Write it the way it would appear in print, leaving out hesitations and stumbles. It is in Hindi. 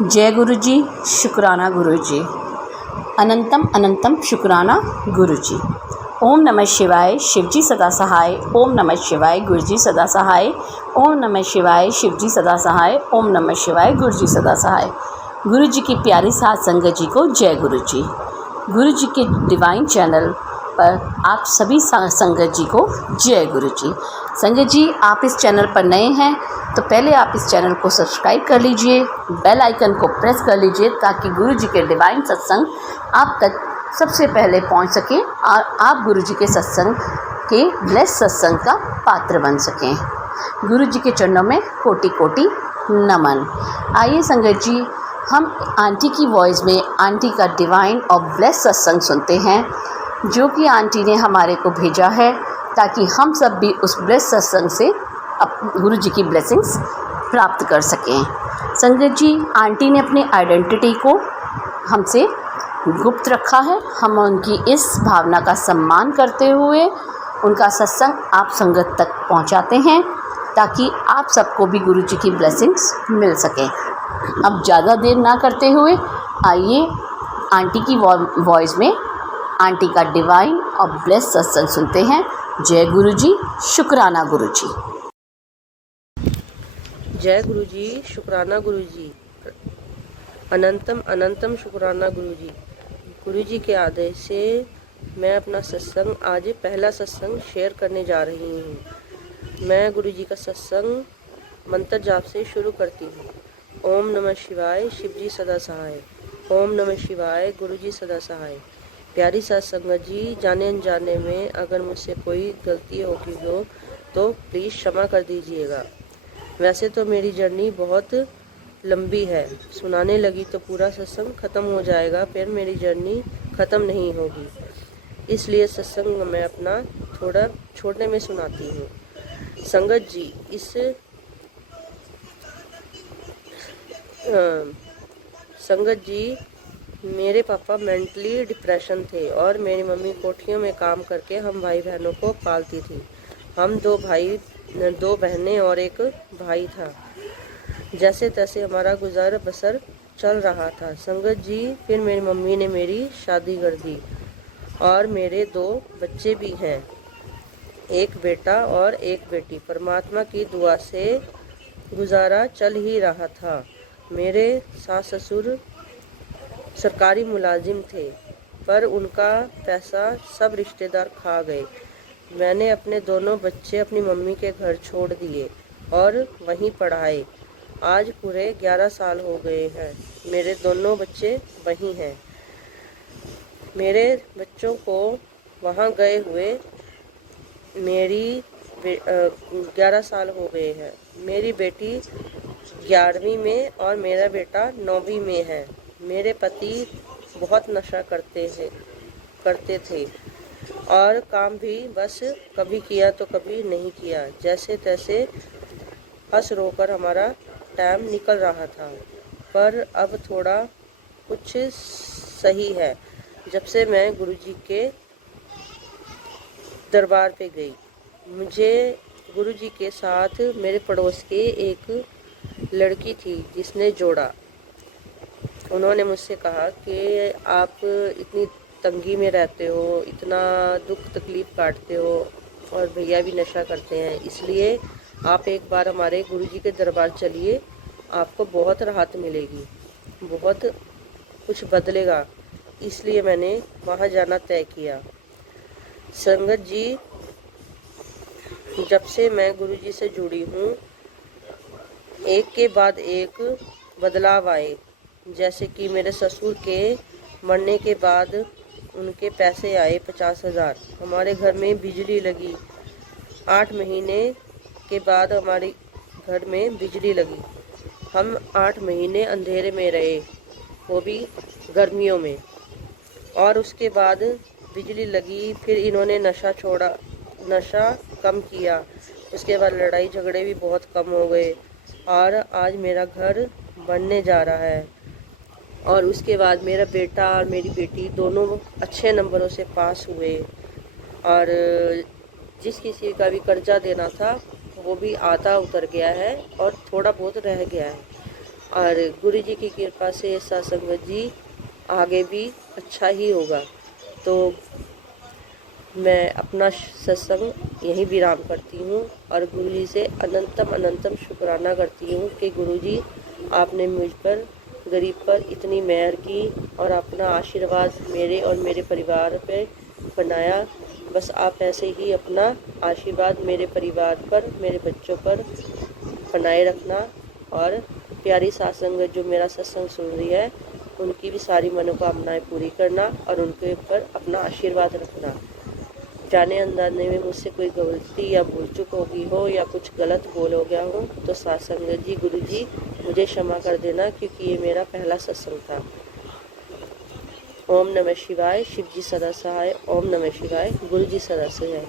जय गुरु जी, शुक्राना गुरु जी। अनंतम अनंतम शुक्राना गुरु जी। ओम नमः शिवाय, शिवजी सदा सहाय। ओम नमः शिवाय, गुरु जी सदा सहाय। ओम नमः शिवाय, शिवजी सदा सहाय। ओम नमः शिवाय, गुरु जी सदा सहाय। गुरु जी की प्यारी साथ संगत जी को जय गुरु जी। गुरु जी के डिवाइन चैनल पर आप सभी संगत जी को जय गुरु जी। संगत जी, आप इस चैनल पर नए हैं तो पहले आप इस चैनल को सब्सक्राइब कर लीजिए, बेल आइकन को प्रेस कर लीजिए ताकि गुरु जी के डिवाइन सत्संग आप तक सबसे पहले पहुंच सकें और आप गुरु जी के सत्संग के ब्लेस सत्संग का पात्र बन सकें। गुरु जी के चरणों में कोटि कोटि नमन। आइए संगत जी, हम आंटी की वॉइस में आंटी का डिवाइन और ब्लेस सत्संग सुनते हैं जो कि आंटी ने हमारे को भेजा है ताकि हम सब भी उस ब्लेस सत्संग से गुरु जी की ब्लेसिंग्स प्राप्त कर सकें। संगत जी, आंटी ने अपनी आइडेंटिटी को हमसे गुप्त रखा है। हम उनकी इस भावना का सम्मान करते हुए उनका सत्संग आप संगत तक पहुंचाते हैं ताकि आप सबको भी गुरु जी की ब्लेसिंग्स मिल सकें। अब ज़्यादा देर ना करते हुए आइए आंटी की वॉइस में आंटी का डिवाइन और ब्लेस सत्संग सुनते हैं। जय गुरु जी, शुक्राना गुरु जी। जय गुरु जी, शुक्राना गुरु जी। अनंतम अनंतम शुक्राना गुरु जी। गुरु जी के आदेश से मैं अपना सत्संग आज पहला सत्संग शेयर करने जा रही हूँ। मैं गुरु जी का सत्संग मंत्र जाप से शुरू करती हूँ। ओम नमः शिवाय, शिवजी सदा सहाय। ओम नमः शिवाय, गुरु जी सदा सहाय। प्यारी साथ संगत जी, जाने अनजाने में अगर मुझसे कोई गलती होगी हो तो प्लीज़ क्षमा कर दीजिएगा। वैसे तो मेरी जर्नी बहुत लंबी है, सुनाने लगी तो पूरा सत्संग ख़त्म हो जाएगा, फिर मेरी जर्नी ख़त्म नहीं होगी। इसलिए सत्संग मैं अपना थोड़ा छोड़ने में सुनाती हूँ। संगत जी, संगत जी, मेरे पापा मेंटली डिप्रेशन थे और मेरी मम्मी कोठियों में काम करके हम भाई बहनों को पालती थी। हम दो बहनें और एक भाई था। जैसे तैसे हमारा गुजार बसर चल रहा था। संगत जी, फिर मेरी मम्मी ने मेरी शादी कर दी और मेरे 2 बच्चे भी हैं, एक बेटा और एक बेटी। परमात्मा की दुआ से गुजारा चल ही रहा था। मेरे सास ससुर सरकारी मुलाजिम थे पर उनका पैसा सब रिश्तेदार खा गए। मैंने अपने दोनों बच्चे अपनी मम्मी के घर छोड़ दिए और वहीं पढ़ाए। आज पूरे 11 साल हो गए हैं। मेरे दोनों बच्चे वहीं हैं। मेरे बच्चों को वहाँ गए हुए 11 साल हो गए हैं। मेरी बेटी 11वीं में और मेरा बेटा 9वीं में है। मेरे पति बहुत नशा करते थे और काम भी बस कभी किया तो कभी नहीं किया। जैसे तैसे हंस रोकर हमारा टाइम निकल रहा था, पर अब थोड़ा कुछ सही है। जब से मैं गुरुजी के दरबार पे गई, मुझे गुरुजी के साथ मेरे पड़ोस के एक लड़की थी जिसने जोड़ा। उन्होंने मुझसे कहा कि आप इतनी तंगी में रहते हो, इतना दुख तकलीफ़ काटते हो और भैया भी नशा करते हैं, इसलिए आप एक बार हमारे गुरुजी के दरबार चलिए, आपको बहुत राहत मिलेगी, बहुत कुछ बदलेगा। इसलिए मैंने वहाँ जाना तय किया। संगत जी, जब से मैं गुरुजी से जुड़ी हूँ, एक के बाद एक बदलाव आए। जैसे कि मेरे ससुर के मरने के बाद उनके पैसे आए 50,000। हमारे घर में बिजली लगी। 8 महीने के बाद हमारे घर में बिजली लगी। हम 8 महीने अंधेरे में रहे, वो भी गर्मियों में। और उसके बाद बिजली लगी, फिर इन्होंने नशा छोड़ा, नशा कम किया। उसके बाद लड़ाई झगड़े भी बहुत कम हो गए और आज मेरा घर बनने जा रहा है। और उसके बाद मेरा बेटा और मेरी बेटी दोनों अच्छे नंबरों से पास हुए और जिस किसी का भी कर्जा देना था वो भी आधा उतर गया है और थोड़ा बहुत रह गया है। और गुरु जी की कृपा से सत्संग जी आगे भी अच्छा ही होगा। तो मैं अपना सत्संग यहीं विराम करती हूँ और गुरु जी से अनंतम अनंतम शुक्राना करती हूँ कि गुरु जी आपने मुझ पर, गरीब पर इतनी मेहर की और अपना आशीर्वाद मेरे और मेरे परिवार पे बनाया। बस आप ऐसे ही अपना आशीर्वाद मेरे परिवार पर, मेरे बच्चों पर बनाए रखना और प्यारी सत्संग जो मेरा सत्संग सुन रही है उनकी भी सारी मनोकामनाएं पूरी करना और उनके ऊपर अपना आशीर्वाद रखना। जाने अनजाने में मुझसे कोई गलती या भूल चूक होगी हो या कुछ गलत बोल हो गया हो तो सत्संग जी, गुरु जी मुझे क्षमा कर देना, क्योंकि ये मेरा पहला सत्संग था। ओम नमः शिवाय, शिव जी सदा सहाय। ओम नमः शिवाय, गुरु जी सदा सहाय।